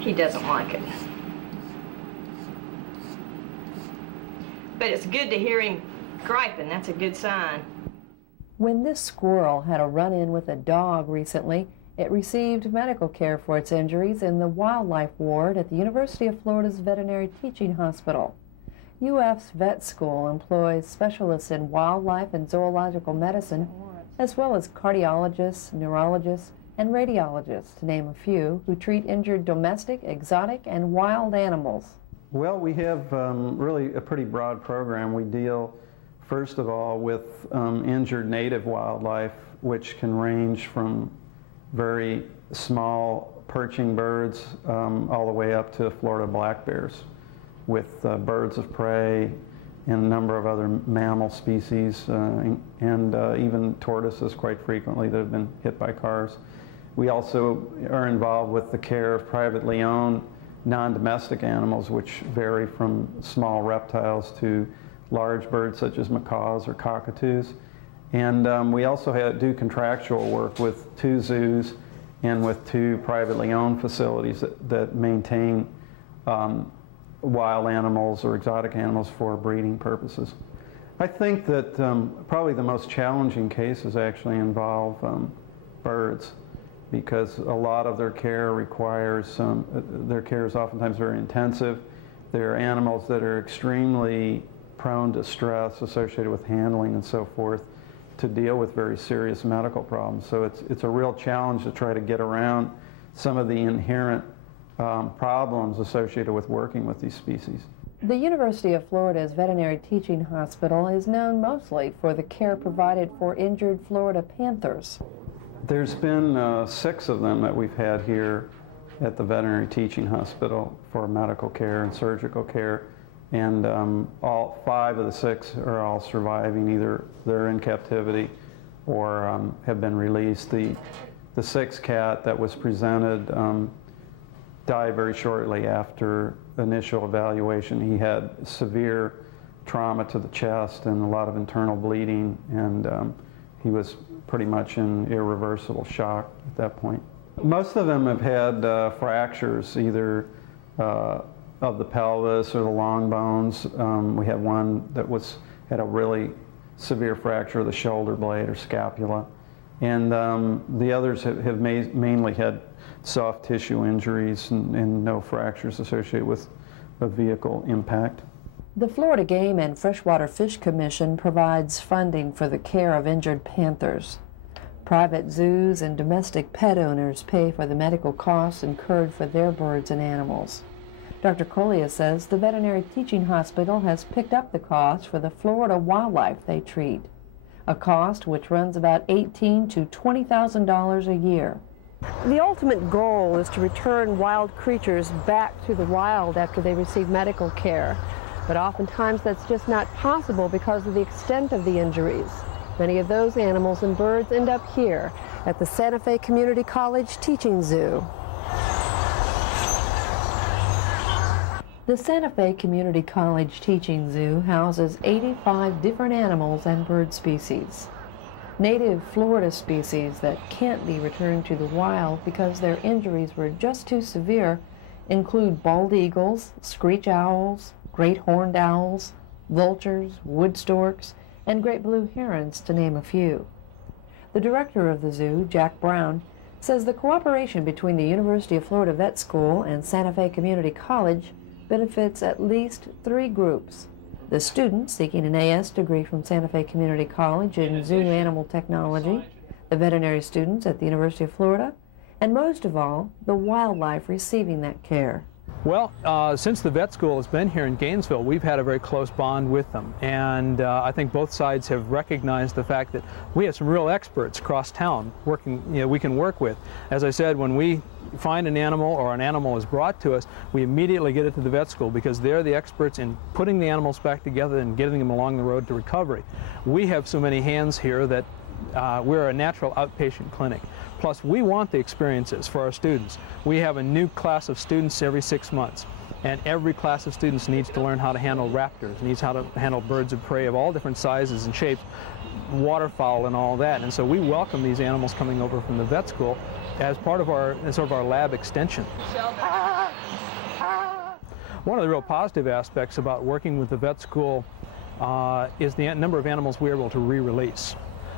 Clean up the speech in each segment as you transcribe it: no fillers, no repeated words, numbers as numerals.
He doesn't like it. But it's good to hear him griping. That's a good sign. When this squirrel had a run-in with a dog recently, it received medical care for its injuries in the wildlife ward at the University of Florida's Veterinary Teaching Hospital. UF's vet school employs specialists in wildlife and zoological medicine, as well as cardiologists, neurologists, and radiologists, to name a few, who treat injured domestic, exotic, and wild animals. Well, we have really a pretty broad program. We deal, first of all, with injured native wildlife, which can range from very small perching birds all the way up to Florida black bears, with birds of prey and a number of other mammal species and even tortoises quite frequently that have been hit by cars. We also are involved with the care of privately owned non-domestic animals, which vary from small reptiles to large birds such as macaws or cockatoos. And we also do contractual work with 2 zoos and with 2 privately owned facilities that maintain wild animals or exotic animals for breeding purposes. I think that probably the most challenging cases actually involve birds, because a lot of their care requires their care is oftentimes very intensive. They're animals that are extremely prone to stress associated with handling and so forth, to deal with very serious medical problems. So it's a real challenge to try to get around some of the inherent problems associated with working with these species. The University of Florida's Veterinary Teaching Hospital is known mostly for the care provided for injured Florida panthers. There's been 6 of them that we've had here at the Veterinary Teaching Hospital for medical care and surgical care, and all 5 of the 6 are all surviving. Either they're in captivity or have been released. The 6th cat that was presented died very shortly after initial evaluation. He had severe trauma to the chest and a lot of internal bleeding, and he was pretty much in irreversible shock at that point. Most of them have had fractures, either of the pelvis or the long bones. We had one that had a really severe fracture of the shoulder blade or scapula. And the others have mainly had soft tissue injuries and no fractures associated with a vehicle impact. The Florida Game and Freshwater Fish Commission provides funding for the care of injured panthers. Private zoos and domestic pet owners pay for the medical costs incurred for their birds and animals. Dr. Colia says the Veterinary Teaching Hospital has picked up the cost for the Florida wildlife they treat, a cost which runs about $18,000 to $20,000 a year. The ultimate goal is to return wild creatures back to the wild after they receive medical care. But oftentimes that's just not possible because of the extent of the injuries. Many of those animals and birds end up here at the Santa Fe Community College Teaching Zoo. The Santa Fe Community College Teaching Zoo houses 85 different animals and bird species. Native Florida species that can't be returned to the wild because their injuries were just too severe include bald eagles, screech owls, great horned owls, vultures, wood storks, and great blue herons, to name a few. The director of the zoo, Jack Brown, says the cooperation between the University of Florida Vet School and Santa Fe Community College benefits at least 3 groups: the students seeking an AS degree from Santa Fe Community College in zoo animal technology, the veterinary students at the University of Florida, and most of all, the wildlife receiving that care. Well, since the vet school has been here in Gainesville, we've had a very close bond with them, and I think both sides have recognized the fact that we have some real experts across town working, we can work with. As I said, when we find an animal or an animal is brought to us, we immediately get it to the vet school because they're the experts in putting the animals back together and getting them along the road to recovery. We have so many hands here that we're a natural outpatient clinic. Plus, we want the experiences for our students. We have a new class of students every 6 months, and every class of students needs to learn how to handle raptors, needs how to handle birds of prey of all different sizes and shapes, waterfowl and all that. And so we welcome these animals coming over from the vet school as part of our sort of our lab extension. One of the real positive aspects about working with the vet school is the number of animals we're able to re-release.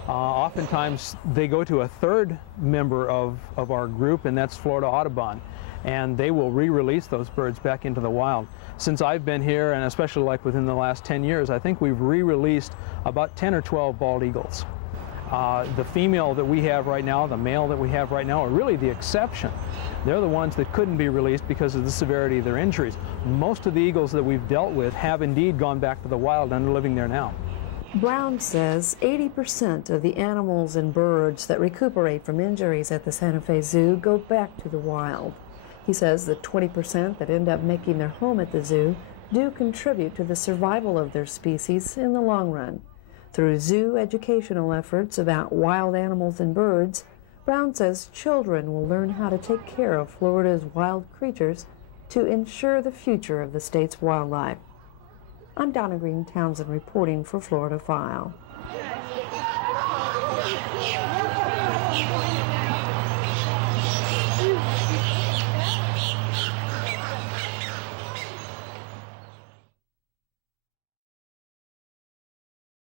Oftentimes they go to a third member of our group, and that's Florida Audubon, and they will re-release those birds back into the wild. Since I've been here, and especially like within the last 10 years, I think we've re-released about 10 or 12 bald eagles. The female that we have right now, the male that we have right now, are really the exception. They're the ones that couldn't be released because of the severity of their injuries. Most of the eagles that we've dealt with have indeed gone back to the wild and are living there now. Brown says 80% of the animals and birds that recuperate from injuries at the Santa Fe Zoo go back to the wild. He says the 20% that end up making their home at the zoo do contribute to the survival of their species in the long run. Through zoo educational efforts about wild animals and birds, Brown says children will learn how to take care of Florida's wild creatures to ensure the future of the state's wildlife. I'm Donna Green-Townsend reporting for Florida File.